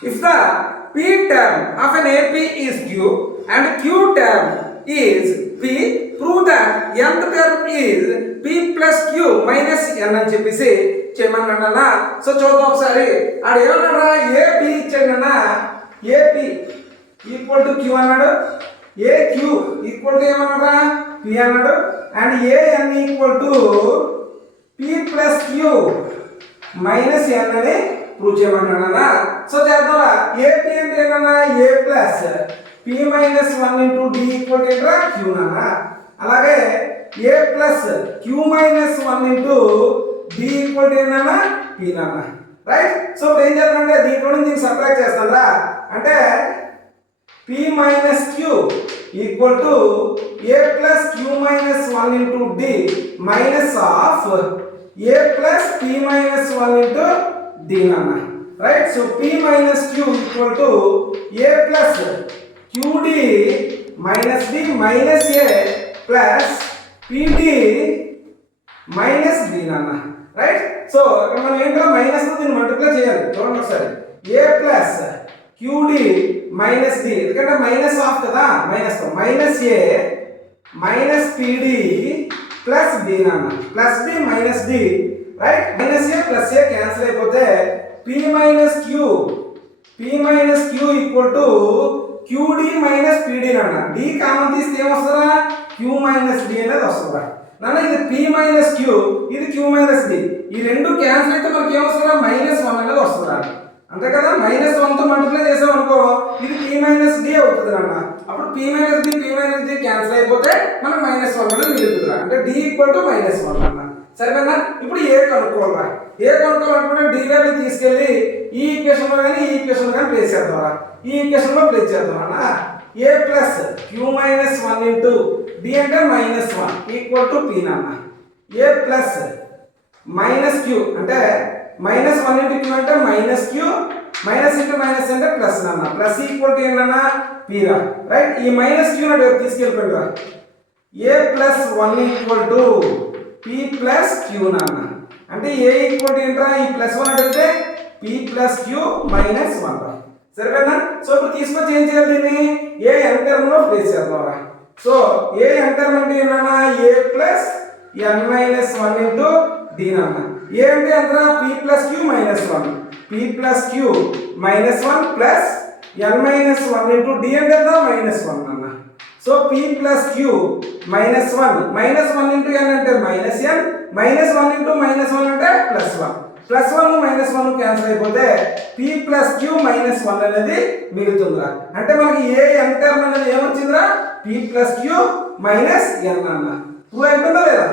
If the p term of an AP is q and q term is p, prove that nth term is p plus q minus n అని చెప్పేసి చేయమన్నాడన్నా. So చూద్దాం ఒకసారి. ఆడు ఏమన్నాడా, AP ఇచ్చాడన్నా. AP equal to Q అన్నాడు, AQ equal to ఏమన్నాడా P అన్నాడు, and AN equal to P plus queue minus N అని ప్రూవ్ చేయమన్నాడన్నా. సో చేద్దాం. ఏపీ అంటే ఏంటన్నా, ఏ plus P minus 1 into D equal to ఏంట్రా క్యూ నాన్న. అలాగే A plus queue minus 1 into D equal to ఏంటన్నా పి నాన్న. రైట్. సో ఇప్పుడు ఏం చేద్దామంటే దీంట్లో నుంచి దీన్ని సబ్ట్రాక్ట్ చేస్తారా అంటే p minus q equal to a plus q minus 1 into d minus of a plus p minus 1 into d nana. Right. So p minus q equal to a plus qd minus d minus a plus pd minus d nana. Right. So మనం ఏంటో minus తో దీన్ని multiply చేయాలి. చూడండి ఒకసారి. a plus qd minus D, ఎందుకంటే minus of కదా, minus minus A minus PD plus D నాన్న. Plus D minus D. Right. Minus A plus A cancel అయిపోతే P minus Q equal to QD minus PD నాన్న. D common తీస్తే ఏమొస్తుందా, queue minus D అనేది వస్తుందా నాన్న. ఇది P minus queue, ఇది queue minus D. ఈ రెండు క్యాన్సిల్ అయితే మనకి ఏమొస్తుందా, మైనస్ 1 అనేది వస్తుందా. అంతే కదా. మైనస్ 1 తో మల్టిప్లై చేసాం అనుకో, ఇది p మైనస్ d అవుతుంది అన్న. అప్పుడు p మైనస్ d క్యాన్సిల్ అయిపోతే మనకు మైనస్ 1 అనేది మిగులుతుంది. అంటే d ఈక్వల్ టు మైనస్ 1 అన్న. సరేనా. ఇప్పుడు ఏ కనుక్కోవాలరా. ఏ కనుక్కోవాలనుకుంటే d వాల్యూ తీసుకెళ్ళి ఈ ఈక్వేషన్ లో కానీ ఈ ఈక్వేషన్ లో కానీ ప్లేస్ చేద్దాం. ఈ ఈక్వేషన్ లో ప్లేస్ చేద్దాం అన్న. a plus q minus 1 into d అంటే మైనస్ 1 ఈక్వల్ టు p నాన్న. a ప్లస్ మైనస్ q అంటే మైనస్ 1 ఇంటూ క్యూ అంటే minus Q, minus into minus అంటే ప్లస్ నాన్న. ప్లస్ ఈక్వల్ టు ఏంటన్నా పి రా. రైట్. ఈ మైనస్ క్యూ అంటే తీసుకెళ్ళిపోయింది రా. A plus 1 equal to P plus Q నాన్న. అంటే ఏ ఈక్వల్ టు ఏంట్రా, ఈ ప్లస్ 1 అంటే పి ప్లస్ క్యూ మైనస్ 1 రా. సరిపోయిందా. సో ఇప్పుడు తీసుకొచ్చి ఏం చేయాలి, దీన్ని ఏ ఎన్ టర్మ్ లో ప్లేస్ చేద్దాం రా. సో ఏ ఎన్ టర్మ్ అంటే ఏంటన్నా, ఏ plus n minus 1 into d నాన్న. ఏ అంటే ఎంత, p plus queue minus 1, p plus queue minus 1 ప్లస్ n మైనస్ 1 ఇంటూ డి అంటే ఎంత, మైనస్ 1 అన్న. So p plus queue minus 1 minus 1 into n అంటే minus n, minus 1 into minus 1 అంటే plus 1. Plus 1 minus 1 cancel అయిపోతే p plus queue minus 1 అనేది మిగులుతుందిరా. అంటే మనకి ఏ n టర్మ్ అనేది ఏమొచ్చిందిరా, p plus queue minus n అన్న. ప్రూవ్ అయిపోయిందా లేదా.